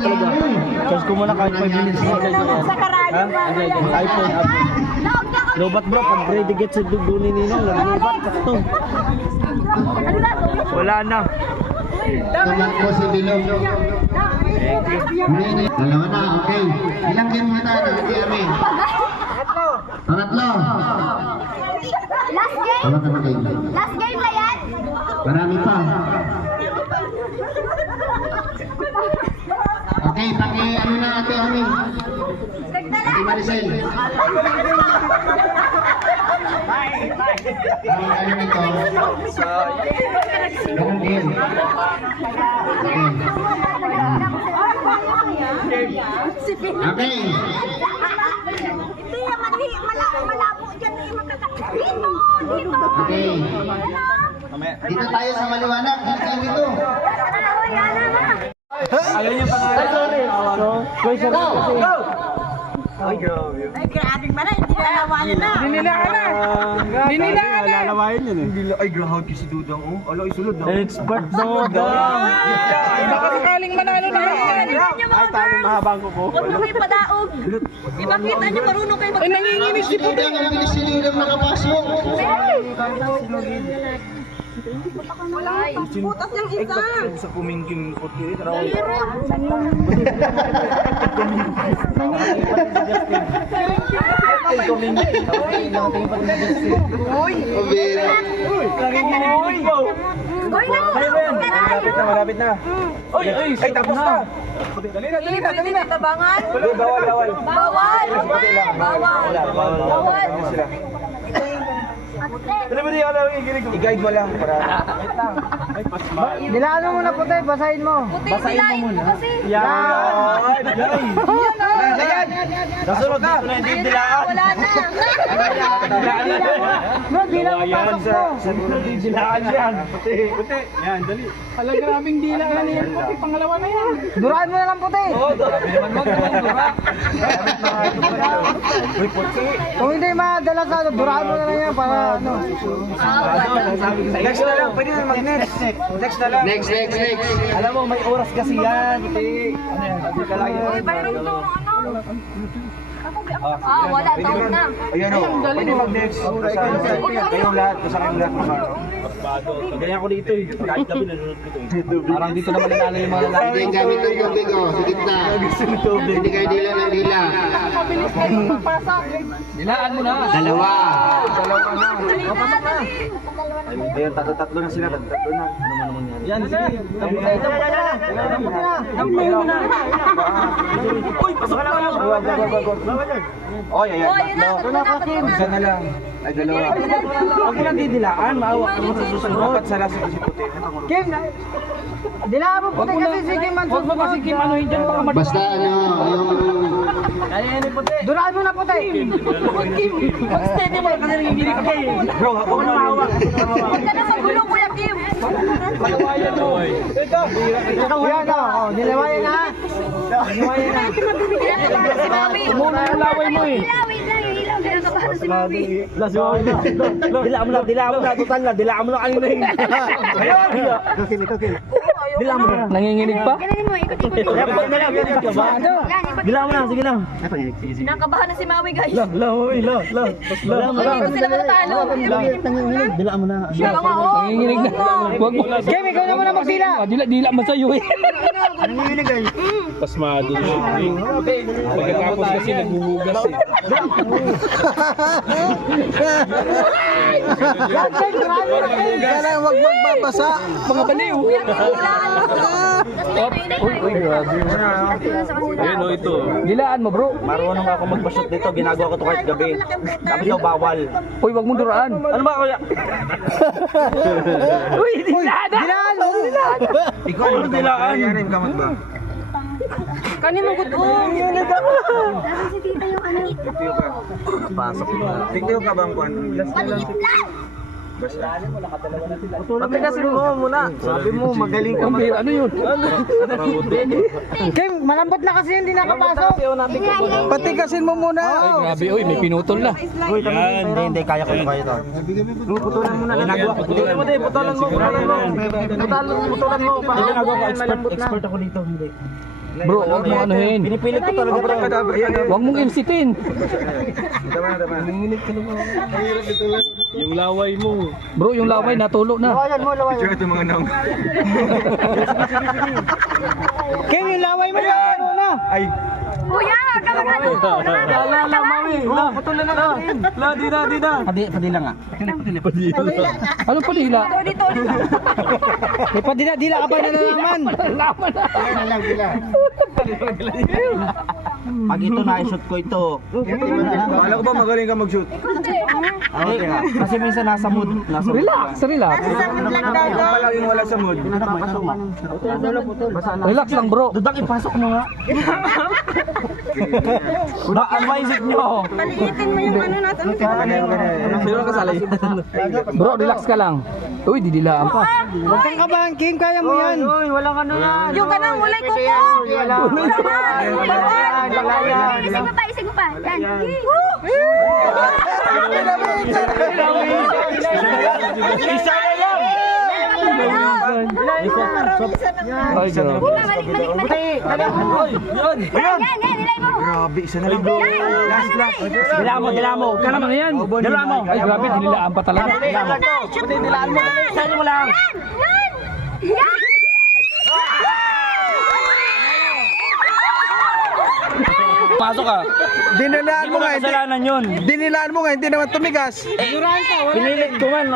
talaga. Charge ko muna kahit 5 minutes na yan. Sa karadyo Ha? Ano iPhone app. Lubat bro, pag ready get sa dugo ni Ninong, lubat ka to. Wala na. Tumak po si Bilog. Dalawa na, okay. Ilang game mo tayo na, Ate Ami? Pangatlo. Last game? Tama tama game. Last game na yan? Marami pa. Okay, paki na Ate Ami? Ate Maricel. Ang ano nito? Ganun din. Okay. Hindi. Okay. Dito tayo sa maliwanag. Dito tayo dito. Alam niyo pangalan? Sorry. Sir. Go! Go! Ay, grabe. Ay, pala, hindi na nawalan na. Dinilaan na. Dinilaan na. Lalawain yun eh. Ay, grahag si Dudang, oh. Ala, isulod na. Expert Dodo. Baka sakaling manalo na yan. Ay, tayo mahabang ko po. Huwag mo kayo padaog. Ipakita niyo marunong kayo Ay, nanginginig si Puti. Dudang, ang bilis si Dudang nakapasok. Butas yung isa. Sa kumingking po. Goy na mo. Malapit na, malapit na. Ay, ay, Ay, tapos na. Dali na, dali na, dali na. Tabangan. Bawal, bawal. Bawal. Bawal. Bawal. Sila. Ano ba di ako nanginginig? I-guide mo lang para... Dilaan mo muna puti, basahin mo. Puti, silain mo kasi. Yan! Ayan! Kasunod dito na hindi dilaan. Wala na. Dilaan na. Bro, dilaan pasok hindi dilaan yan. Puti, puti. Yan, dali. Hala, grabing dilaan na yan. Puti, pangalawa na yan. Duraan mo na lang puti. Oo, grabe naman mo. Dura. Uy, puti. Kung hindi madala sa ano, duraan mo na lang yan para ano. Next na lang, pwede na mag-next. Next na lang. Next, next, next. Alam mo, may oras kasi yan. Puti. Ano yan? Uy, yan. bayron to. Ano? Ah, wala. Taon na. Ayan o, pwede mag-next. Kayong lahat, basta kayong lahat. basta- Ganyan ko dito eh. Kahit gabi nanonood ko ito eh. Parang dito naman nanalo yung mga lalaki. yung gamit ng tubig oh, sa gitna. Hindi kayo dila ng dila. Mabilis kayo magpasok. Dilaan mo na. Dalawa. Dali na, dali. Ayun, tatlo-tatlo na sila, tatlo na. Yan, sige. Tabi na. Tabi na. Uy, pasok na lang. Oh, ayan. Oh, yun na. tatlo. Tatlo na, Isa na lang. Ay, dalawa. Huwag mo lang didilaan. Maawa ka mo sa susunod. Dapat sa lasa si puti. Kim, dilaan mo puti kasi si Kim ang Huwag mo kasi Kim ano dyan baka mad... Basta ano, yung... Kaya yan puti. Duraan mo na puti. Kim. Pag steady mo kasi nanginginig ka eh. Bro, ako na maawa. Huwag ka na sa gulo, Kim. Palawayan mo. Ito. Yan o, oh, dilawayan na. Dilawayan na. Muna yung laway mo eh. Kinakabahan si. Lasuwag na. Dilaan mo na, dilaan mo na. Total na, dilaan mo na kanina eh. Ayun. Dilaan mo na. Nanginginig pa? Ganun mo, ikot-ikot. Na. Dilaan mo na, sige lang. Kinakabahan na si Mami, guys. Lang, lang, uy, lang, lang. Lang, Hindi ko sila matatalo. Dilaan mo na. Siya ka nga, oh. Nanginginig na. Wag mo. Kim, ikaw naman ang magdila. Dila, dila mo sa'yo eh. Pasmado na. Pagkatapos kasi naghuhugas eh. Yan, Kim, duraan mo na Kim. Huwag magbabasa. Mga baliw. Ayun, oh, ito. Dilaan mo bro. Marunong ako magpa-shoot dito, ginagawa ko to kahit gabi. Sabi daw bawal. Uy, wag mo duraan. Ano ba kuya? Uy, dilaan na. Dilaan mo. Ikaw, ano dilaan? Yarin ka ba? Kanin mo gutom. Ano si tita yung ano. Pasok na. Tignan ka bang kuan? Maliit lang. Patigasin mo muna. Sabi mo, magaling ka mag... Ano yun? Kim, malambot na kasi hindi nakapasok. Patigasin mo muna. Grabe, oy, may pinutol na. Uy, hindi, hindi, kaya ko kaya to. Putulan mo na lang. Putulan mo putulan mo, putulan mo. Putulan, putulan mo. Ginagawa ko, expert, expert ako dito, hindi. Bro, huwag mo anuhin. Pinipilit ko talaga bro. Huwag mong insitin. Yung laway mo. Bro, yung laway natulo na. Picture ito mga nang. Kim, yung laway mo ano na. Ay, Kuya. La, la, mami. La, putulan na natin. La, di na, di na. Padi, padi lang ah. Anong palila? Dito, dito. May padila-dila ka pa nalalaman. Pag ito na-shoot ko ito. Akala ko ba magaling ka mag-shoot? Okay nga. Kasi minsan nasa mood. Nasa mood. Relax, relax. Ako palaging wala sa mood. Relax lang bro. Dudang ipasok mo nga. Ba, ang maisip nyo? Paliitin mo yung ano natin. Sino kasali? Bro, relax ka lang. Uy, didilaan pa. Huwag kang kabahan, Kim, kaya mo yan. walang ano yan. Yung kanang mulay kuko. Wala. Wala. Isig mo pa, isig mo pa. Yan. Isa na lang! Ay, grabe. Malik, malik, malik. Hoy, yun! Yan, yan, nilay mo. Grabe, isa na lang. Last, last. Dila mo, dila mo. Huwag ka naman yan. Dila mo. Ay, grabe, dinilaan pa talaga. Shoot mo na, shoot mo na. Saan mo lang? Yan, yan. Pasok ka. Dinilaan Hindi mo nga kasalanan yun. Dinilaan mo nga, hindi naman tumigas. Pinilit ko man.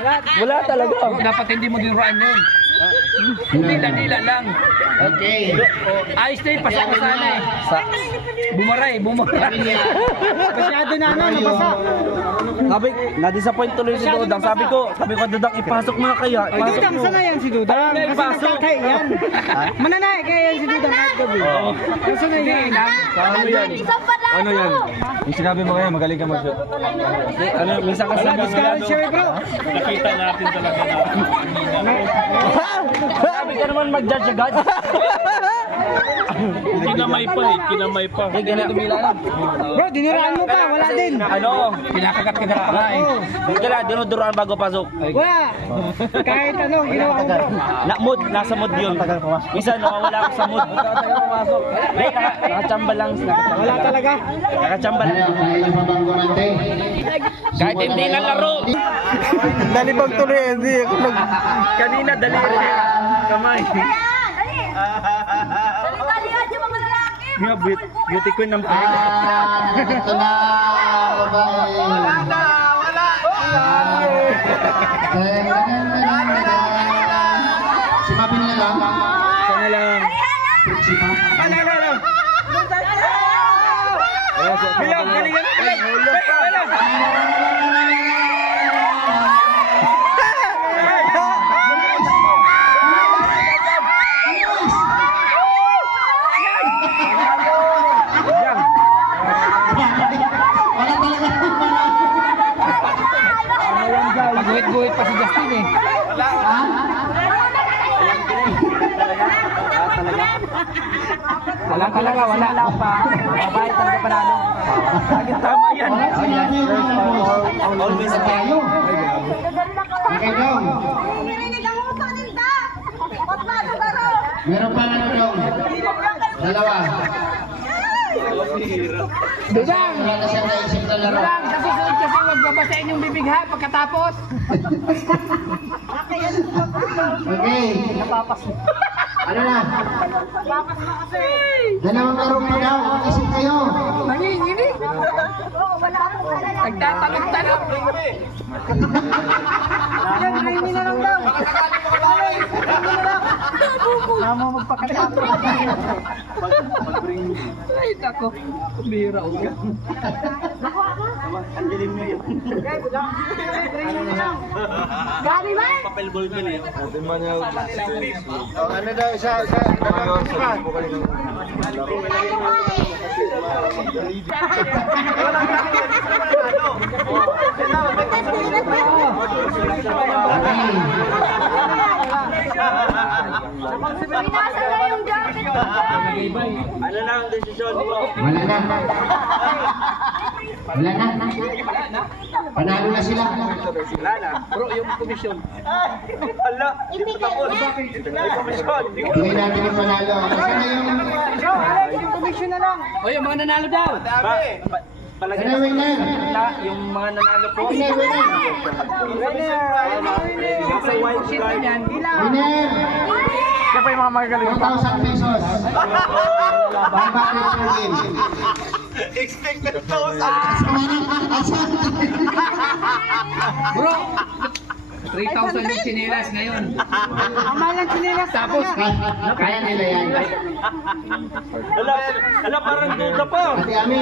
No. Wala talaga. Dapat hindi mo dinuraan yun. Dila-dila lang. Okay. Ayos na yun, pasok ko sana eh. Bumaray, bumaray. Masyado na ano, nabasa. Sabi, na-disappoint tuloy si Dodang. Sabi ko, sabi ko, Dodang, ipasok mo na kaya. Ipasok Dudang, mo. sana yan si Dudang. Kasi nagtatay yan. Mananay, kaya yan si Dudang kahit gabi. Kasi na yan. Ano yan? Isang pa lang. Ano yan? Yung sinabi mo kaya, magaling ka mag-shoot. Eh, Ano, minsan kasi Wala, discourage siya eh, bro. Sabi ka naman mag-judge agad. Kinamay pa eh, kinamay pa. Eh, ganito. Bro, diniraan mo pa, wala din. Ano? Pinakagat-kagat pa nga eh. Hindi ka na, dinuduruan bago pasok. Wala. Kahit ano, ginawa ko bro. Na mood, nasa mood yun. Minsan nawawala ako sa mood. Hindi, naka, nakachamba lang. Wala talaga. Nakachamba lang. Kahit hindi na laro. Dalibang tuloy, hindi ako nag... Kanina, daliri. Kamay. Dali. Nga, beauty, beauty queen ng Ah, ito na, babae. Wala na, wala. Si Mabin na lang. Sana lang. Si Mabin. Bilang, galingan. Bilang. Wala talaga. Pag-guhit-guhit pa si Justin eh. Wala talaga, wala. Wala pa. Babae talaga panalo. Tama yan. Always tayo. Okay, dong. Nirinig ang uto nila. Ba't maano ka ro? Meron pa ano dong? Dalawa. Dudang! Wala na siyang naisip na laro. Kasi babasahin yung bibig ha pagkatapos. Okay. Ano na? Dalawang laro pa daw. Isip kayo. Nanginginig. Oo, wala akong alala. Nagtatalog-talog. Yan, na lang. Tama magpakatapos. Ay, nako. Bira oh. ka. Gabi ba? Papel ball ko na yun. Ano daw, isa, isa. Ano, sa mo kanina. Binasa na yung jacket ko, guys. Ano na ang desisyon mo? Wala na. Wala na. Panalo na sila. Wala na. Bro, yung komisyon. Ala, Ibigay na. may komisyon. Bigyan natin yung panalo. Kasi na yung... Yung commission na lang. O yung mga nanalo daw. Pa- palagay Ano na winner? na yung mga nanalo po. Winner, winner. Yung sa white card. Winner! Siya pa yung mga magagaling. 1,000 pesos. One bucket per game. Expected to. Bro, 3,000 yung chinelas ngayon. Ang mahal ng chinelas. Tapos, Kaya nila yan. Ala, ala parang duda pa. Ate Ami,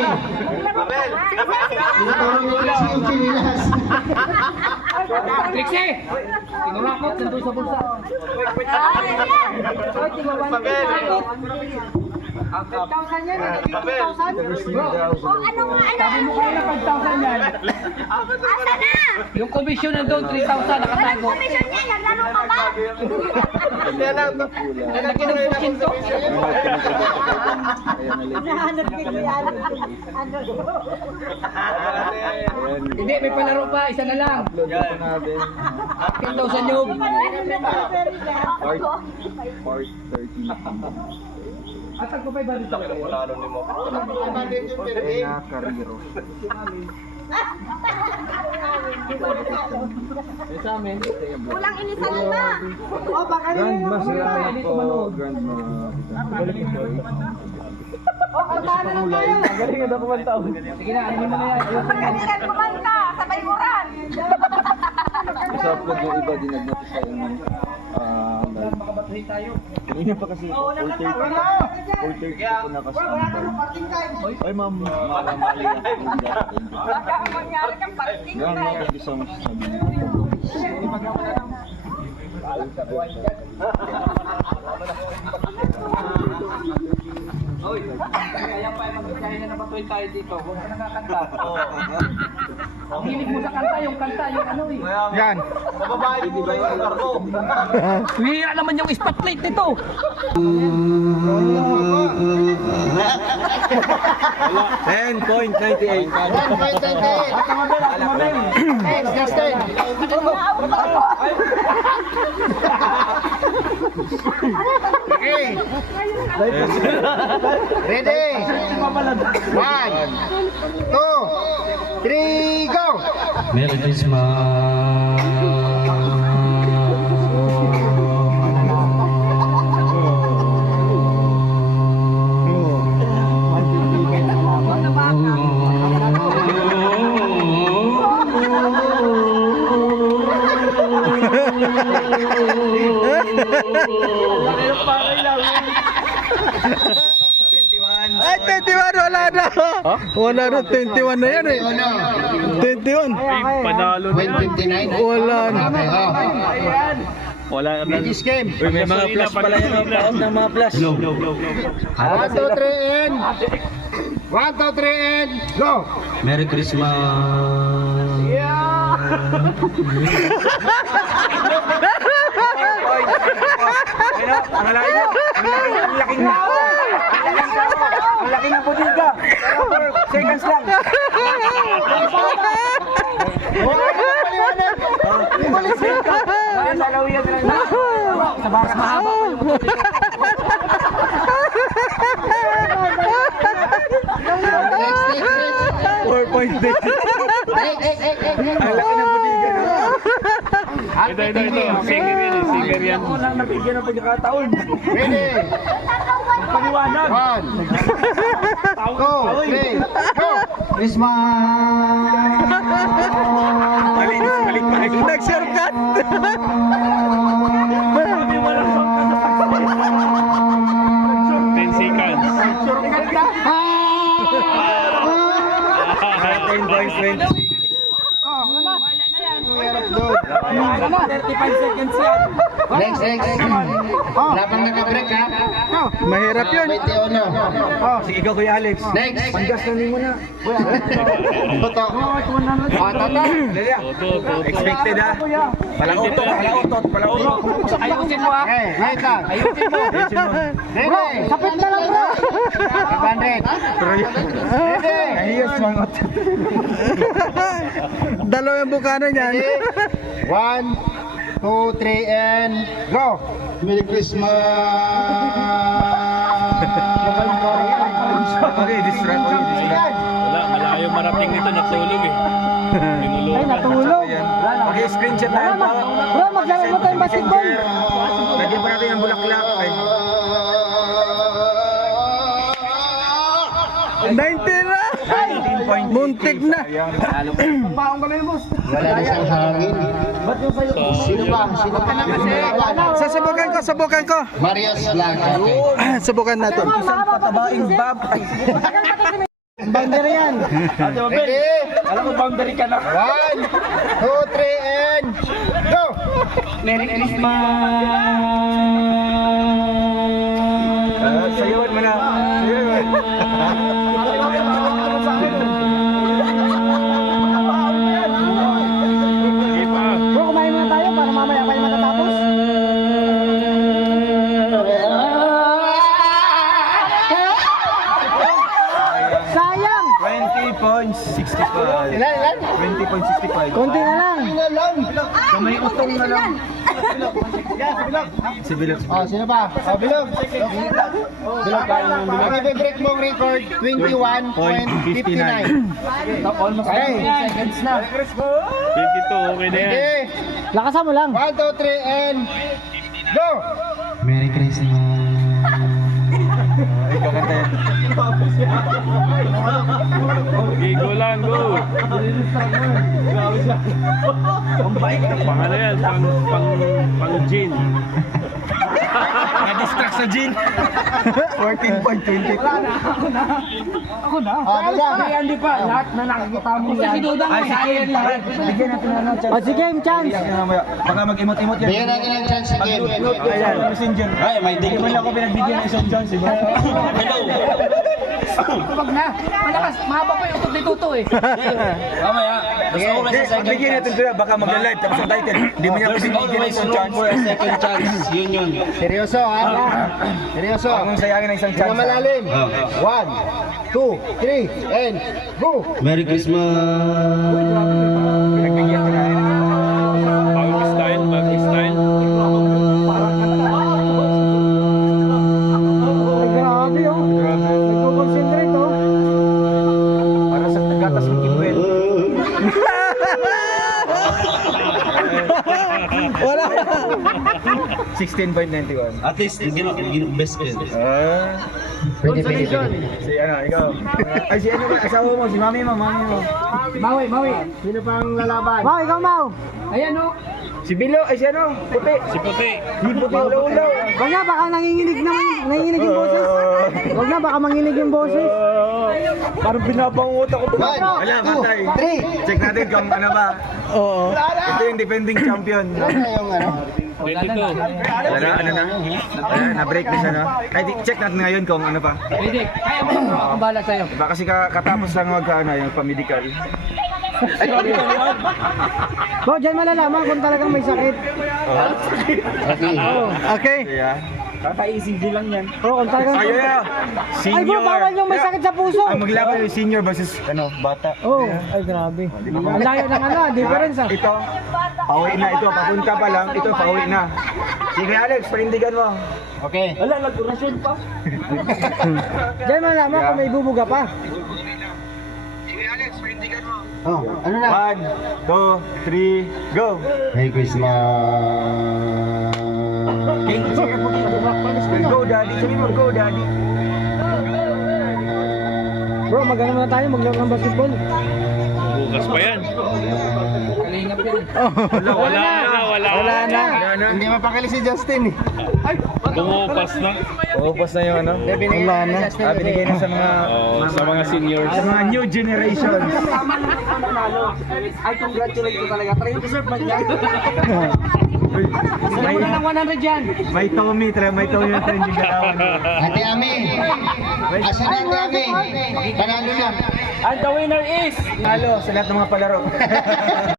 tinuturo mo kasi yung chinilas. Trixie! Kinurakot, nandun sa bulsa. Babel. 5,000 yan. eh. Babel. 5,000. O, ano nga, ano? Sabi mo kayo na 5,000 yan. Asa na? Yung commission nandun, 3,000 Walang nakatago. komisyon niya, naglaro ka ba? Laki ng porsyento. Nahanap ko yan. Ano? Hindi, may palaro pa, isa na lang. 10,000 yung. At ko pa dito. Kulang inisan na. O, baka rin yung mga O, kantahan na lang tayo. Galing na kumanta. Sige na, ano mo na yan. Pagkalilan kumanta, sabay kuran. Sa upload yung iba din nag-notice tayo ng ah. Makabatuhin tayo. Kanina pa kasi O, 4.30 nakanta. 4.30 ko na kasi. Wala ka ng parking time. Ay ma'am, mali mali yan. Baka mangyari kang parking Yan tayo. mga isang sabi. Oy, kaya pa mag-kaya na nabatuhin tayo dito. Huwag ka nakakanta. Ang hilig mo sa kanta, yung kanta, yung ano eh. Yan. Bababae mo ba yung kargo? Hira naman yung spotlight nito. Ten point ninety-eight. Next, next time. Okay. Ready? One, two, three, go! Merry Ay, Na, 21 na yan eh. 21. Panalo 159. Wala na. Oh. Wala na. Ladies game. Uy, may mga flash pala yan. Ng mga flash. One, two, three, and... One, two, three, and... Go! Merry Christmas. Ano? Ang laki na. Ang laki na. Laki ng bodega. Seconds lang. Baras mahaba pa yung Next, next, next. 4 point din. Next, next, next, next. Ang laki ng bodega. no? Ito, ito, ito. Eh. Singer yan. Ako lang nabigyan ng pagkakataon. Ready? Paliwanag. One, two, three, go! Christmas! Malinis, balik pa rin. Nag-shortcut. Sabi mo lang kasasaksakin. 10 seconds. Ah! 10 points, 20. 35 seconds yan. Next, next. Wala pang nakabreak ha. Mahirap yun. 21. Oh, sige ikaw Kuya Alex. Next. Panggastonin mo na. Buto. Ah, tata. Lilia. Expected ha. Palang utot, palang utot, palang utot. Ayusin mo ah. Okay, wait lang. Ayusin mo. Ready? Kapit na lang bro. 500. Ready? Ayos, mangot. Dalawa yung bukano niyan. One, two, three, and go! Merry Christmas! Okay, distract. Okay, distract. Wala, malayo marating nito, natulog eh. Tinulog. Ay, natulog. Okay, screenshot tayo. Bro, maglaro mo tayong basketball. Lagyan pa natin ang bulaklak. Muntik na. Ayan. Wala na siyang hangin. Sino ba? Sino pa naman si Sasubukan ko, subukan ko. Marias. Okay. Subukan natin. Isang patabaing bab. Boundary yan. Ready? Alam mo, boundary ka na. One, two, three, and go! Uh, ilan? 20.65. Konti na lang. Kamay utong na lang. Si Bilog. Oh, sino pa? Oh, Bilog. Bilog pa. Ang i-break mong record, 21.59. Okay. Seconds na. 22, okay na yan. Okay. Lakasan mo lang. One, two, three, and go! Merry Christmas. Ikaw kanta yan. Okay, go lang, go. Pang ano yan, pang, pang, pang gin. Na-distract sa Jean. 14.20. Oh, ano lang? Hindi pa. Lahat na nakikita mo yan. Si Dudang Ay, may si sayan Kim. lahat. Bigyan natin na ng chance. O sige, chance. Baka mag-imot-imot yan. Bigyan natin ng chance sa game. Ayan. Messenger. Ay, may day. Hindi man lang ako pinagbigyan ng isang chance, diba? Wag na. Malakas. Mahaba pa yung utot ni Tuto eh. Mamaya. Gusto ko kasi second Bigyan natin sila, baka mag-live tapos ang title. Hindi mo niya kasi bigyan ng isang chance. second chance. Yun yun. Seryoso, ha? Seryoso. Huwag mong sayangin ng isang chance. malalim. One, two, three, and go! Merry Christmas! 16.91. At least, gino, gino, best friend. Ah. Pwede, pwede, pwede. Si ano, ikaw. Ay, si ano? Asawa mo, si mami mo, mami mo. Maui, Maui. Sino pang lalaban? Mau, ikaw mau. Ayan o. Si Bilo, ay si ano, puti. Si Puti. Si puti, ulaw-ulaw. Wag na, baka nanginginig naman. Nanginginig yung boses. Wag na, baka manginig yung boses. Parang binabangot ako. One, Wala, two, patay. three. Check natin kung ano ba. Oo. Ito yung defending champion. Ano yung ano? 22. Ano na, ano na? Na-break na siya, no? Ay, check natin ngayon kung ano pa. Pwede. Kaya mo. Ako bahala sa'yo. Diba kasi ka katapos lang magka, ano, yung pa-medical. Bro, dyan malalaman kung talagang may sakit. Okay. Okay. Kaya, kaka-ECG lang yan. Oo, kung talagang... Ay, yeah. Ay bro, Senior. bawal yung may sakit sa puso. Ang maglaban yung senior versus, ano, bata. Oo. Ay, grabe. Ang layo ng ano, difference ah. Ito, pauwi na ito. Papunta pa lang, ito, pauwi na. Sige, Alex, panindigan mo. Okay. Wala, nag-orasyon pa. Dyan malalaman kung may bubuga pa. Oh, ano na? One, two, three, go! Merry Christmas. King, sige mo, go daddy. Sabi mo, go daddy. Bro, magano muna tayo, maglaro ng basketball. Bukas pa yan. Kalingap yan. Wala na, wala, Wala na. Wala na. Hindi mapakali si Justin eh. Bumupas na. Ubos na yung ano? Wala na. Ah, binigay na sa mga Oh, sa mga seniors. sa mga new generation. Ay, congratulate ko talaga. Try to serve man yan. Mo na ng 100 yan. May Tommy, tra- may Tommy yung trending galawan. Ate Ami. Asa na Ate Ami? Panalo na. And the winner is... Halo sa lahat ng mga palaro.